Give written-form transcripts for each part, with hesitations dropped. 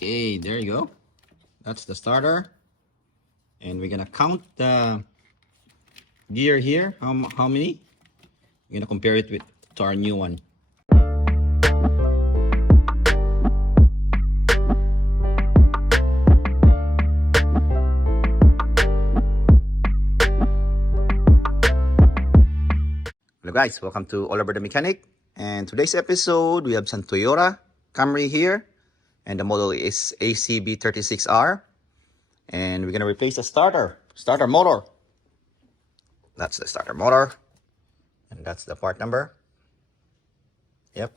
Okay, there you go. That's the starter. And we're gonna count the gear here. How many? We're gonna compare it to our new one. Hello guys, welcome to All Over the Mechanic. And today's episode, we have some Toyota Camry here. And the model is ACB36R. And we're gonna replace the starter motor. That's the starter motor. And that's the part number. Yep.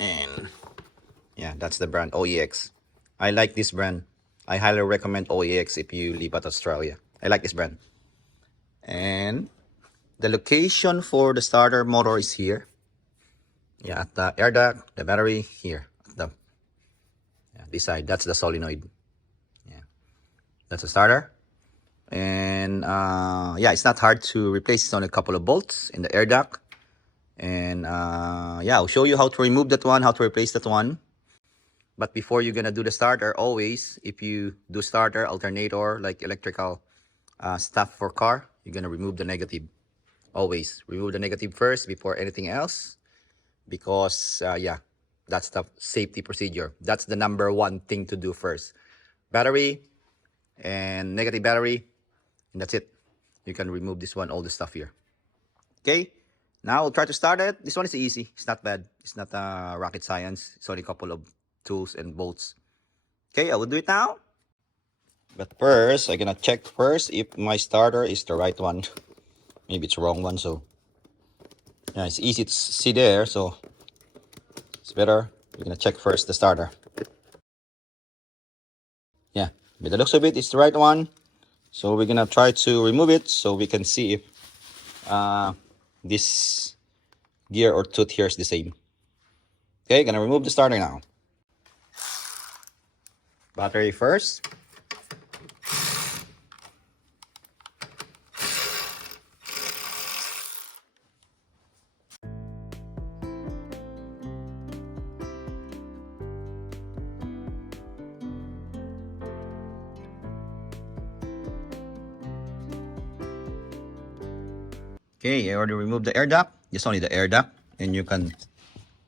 And yeah, that's the brand OEX. I like this brand. I highly recommend OEX if you live at Australia. I like this brand. And the location for the starter motor is here. Yeah, at the air duct, the battery here. This side, that's the solenoid. Yeah, that's the starter. And yeah, it's not hard to replace. It's on a couple of bolts in the air duct. And yeah, I'll show you how to remove that one, how to replace that one. But before you're gonna do the starter, always, if you do starter, alternator, like electrical stuff for car, you're gonna remove the negative. Always remove the negative first before anything else, because yeah, that's the safety procedure. That's the number one thing to do first. Battery and negative battery, and that's it. You can remove this one, all the stuff here. Okay, now we'll try to start it. This one is easy. It's not bad. It's not rocket science. It's only a couple of tools and bolts. Okay, I will do it now. But first, I'm gonna check first if my starter is the right one. Maybe it's the wrong one, so yeah, it's easy to see there, so it's better. We're gonna check first the starter. Yeah, by the looks of it, it's the right one. So we're gonna try to remove it so we can see if this gear or tooth here is the same. Okay, gonna remove the starter now. Battery first. Okay, I already removed the air duct. Just only the air duct, and you can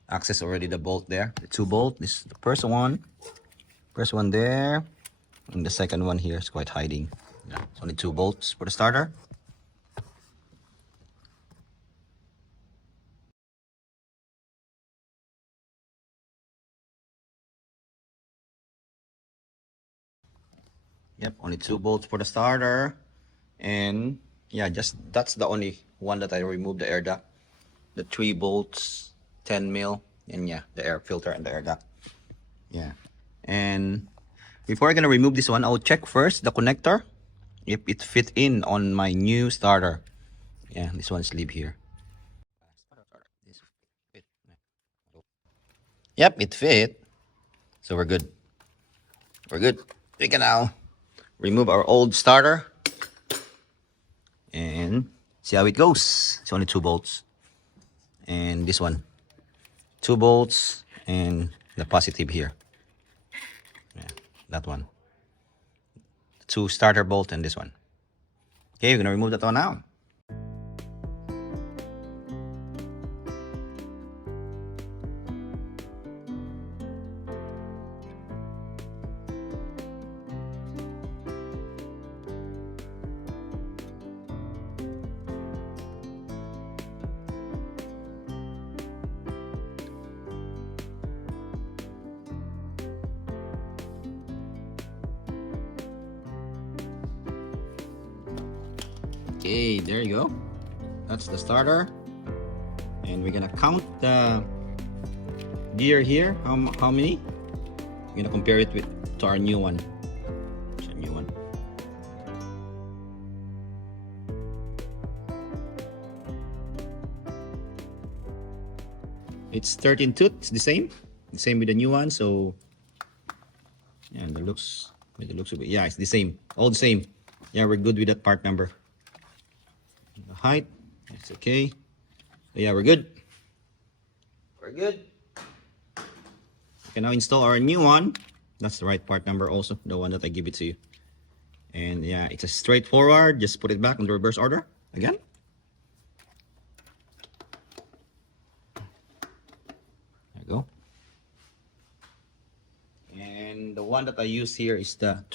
access already the bolt there. The two bolt. This is the first one there, and the second one here is quite hiding. Yeah, it's only two bolts for the starter. Yep, only two bolts for the starter, and yeah, just that's the only one that I removed, the air duct. The 3 bolts, 10 mil, and yeah, the air filter and the air duct. Yeah, and before I'm gonna remove this one, I'll check first the connector if it fit in on my new starter. Yeah, this one's leave here. Yep, it fit. So we're good. We're good. We can now remove our old starter and see how it goes. It's only 2 bolts. And this one, 2 bolts and the positive here. Yeah, that one. 2 starter bolt and this one. Okay, we're gonna remove that one now. Okay, there you go. That's the starter. And we're gonna count the gear here. How many? We're gonna compare it to our new one. It's a new one. It's 13 tooth. It's the same with the new one. So yeah, the looks of it. Yeah, it's the same. All the same. Yeah, we're good with that part number. The height, it's okay. So yeah, we're good. We're good. We can now install our new one. That's the right part number also, the one that I give it to you. And yeah, it's a straightforward. Just put it back in the reverse order again. There you go. And the one that I use here is the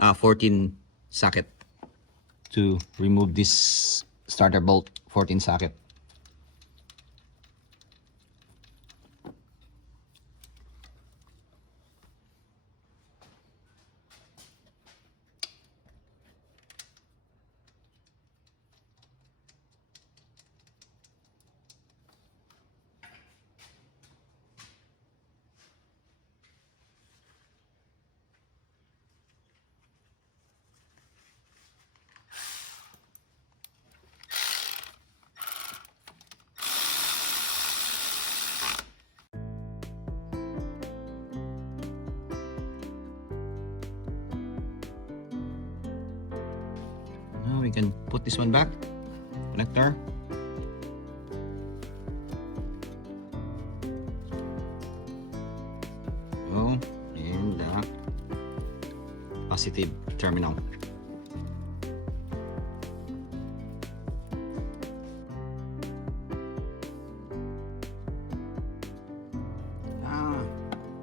14 socket to remove this starter bolt 14 socket. Now we can put this one back, connector. Oh, and the positive terminal.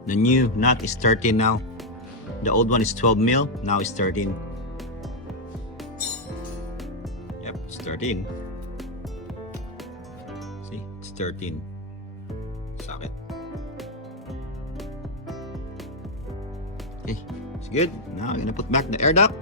The new nut is 13 now. The old one is 12 mil, now it's 13. Yep, it's 13. See, it's 13 socket. Okay, it's good. Now I'm gonna put back the air duct.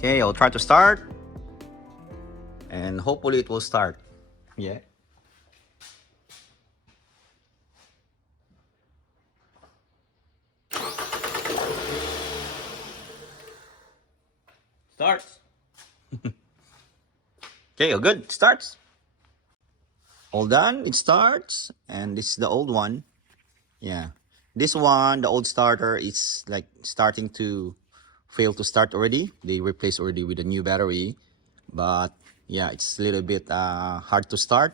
Okay, I'll try to start. And hopefully it will start. Yeah. Starts. Okay, all good. Starts. All done. It starts. And this is the old one. Yeah. This one, the old starter, is like starting to fail to start already. They replaced already with a new battery. But yeah, it's a little bit hard to start.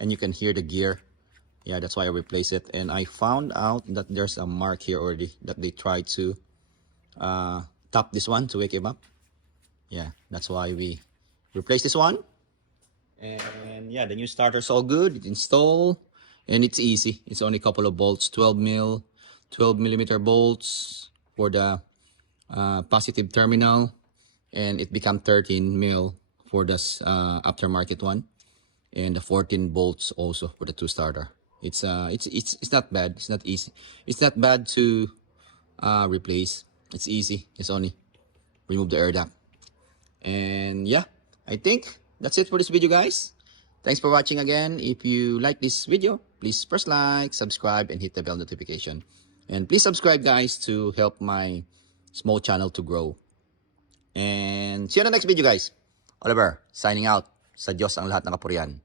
And you can hear the gear. Yeah, that's why I replaced it. And I found out that there's a mark here already that they tried to tap this one to wake him up. Yeah, that's why we replaced this one. And yeah, the new starter's all good. It's installed and it's easy. It's only a couple of bolts, 12 millimeter bolts for the positive terminal, and it become 13 mil for the aftermarket one, and the 14 bolts also for the two starter. It's not bad. It's not easy. It's not bad to replace. It's easy. It's only remove the air duct. And yeah, I think that's it for this video, guys. Thanks for watching again. If you like this video, please press like, subscribe, and hit the bell notification. And please subscribe, guys, to help my small channel to grow. And see you on the next video, guys. Oliver, signing out. Sa Diyos ang lahat ng kapurihan.